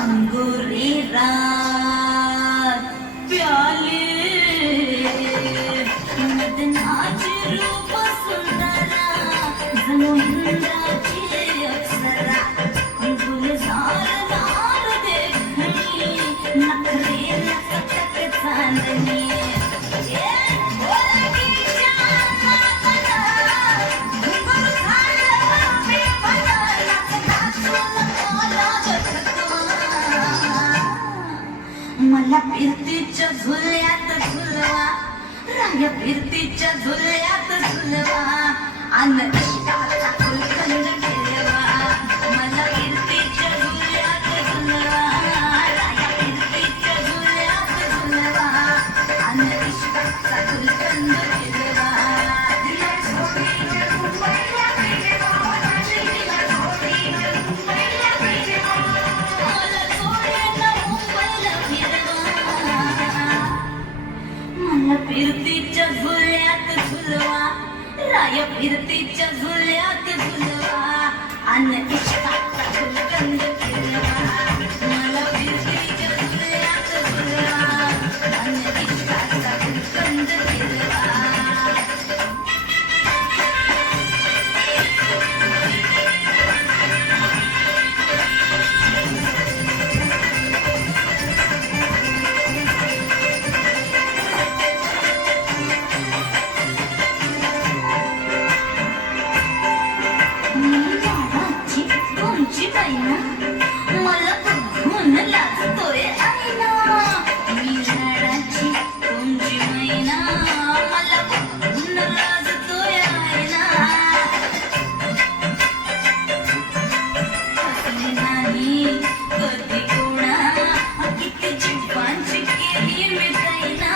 अंगूरी रात प्याले मदनाची रूप सुंदरा जणू इंद्राची अप्सरा गुलजार लाल देखणी नखरे नकटक चांदणी मला फिरतीच्या झुल्यात झुलवा राया फिरतीच्या झुल्यात झुलवा अन इष्टाचा फुलखंड फिरवा मला फिरतीच्या झुल्यात झुलवा राया फिरतीच्या झुल्यात झुलवा अन इष्टाचा फुलखंड फिरवा दिला सोडीने मुंबईला फिरवा दिला सोडीने मुंबईला फिरवा मला सोडीने मुंबईला मला फिरतीच्या झुल्यात झुलवा राया फिरतीच्या झुल्यात झुलवा अन इष्टाचा फुलकंद फिरवा मला फिरतीच्या झुल्यात झुलवा अन इष्टाचा फुलकंद फिरवा मला बघून लाजतोय आईना मी झाडाची तुमची मैना मला बघून लाजतोय आईना हसले नाही कधी कोणा किती जीवांची केली मी जाईना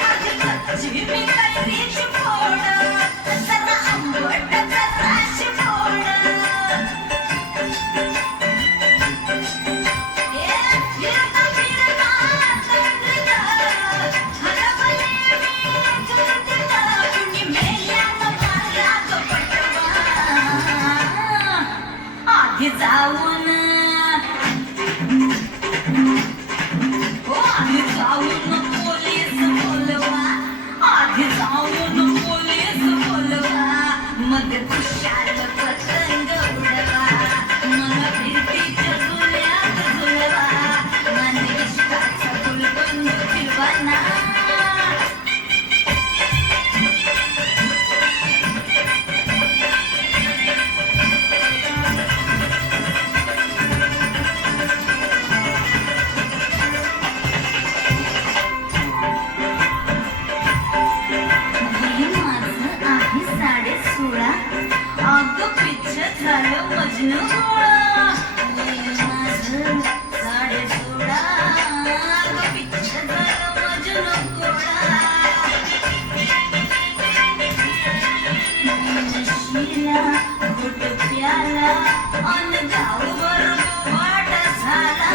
माझी मी कैरीची फोड जरा आंबट जराशी फोड फिरता फिरता तंद्रीत हरवले मी गर्दीत कुणी मेल्यानं मारला तो पटवा आधी जाऊन आधी जाऊन पोलीस बोलवा आधी जाऊन पोलीस बोलवा मग खुशाल पतंग उडवा मला फिरतीच्या झुल्यात झुलवा मन इष्टाचा फुलकंद फिरवा ना अगं पिच्छ झालं मजनू गोळा माझं 16.5 अगं पिच्छ झालं मजनू गोळा नशीला घोट प्याला अन गावभर वाट झाला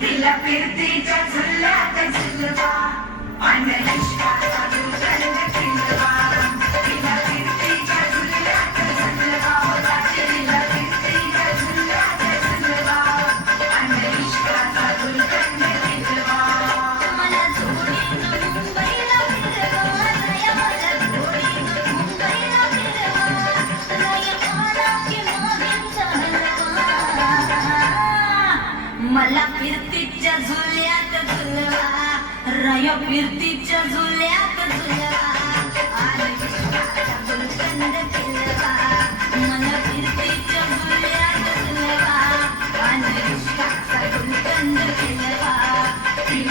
तिला फिरतीच्या झुल्यात झुलवा अन इष्टाचा फुलकंद फिरवा तिला फिरतीच्या झुल्यात झुलवा तिला फिरतीच्या झुल्यात झुलवा अन इष्टाचा फुलकंद फिरवा मला जोडीनं मुंबईला फिरवा राया मला जोडीनं मुंबईला फिरवा राया मला की मागेचा हलवा मला फिरतीच्या झुल्यात झुलवा राया फिरतीच्या झुल्यात झुलवा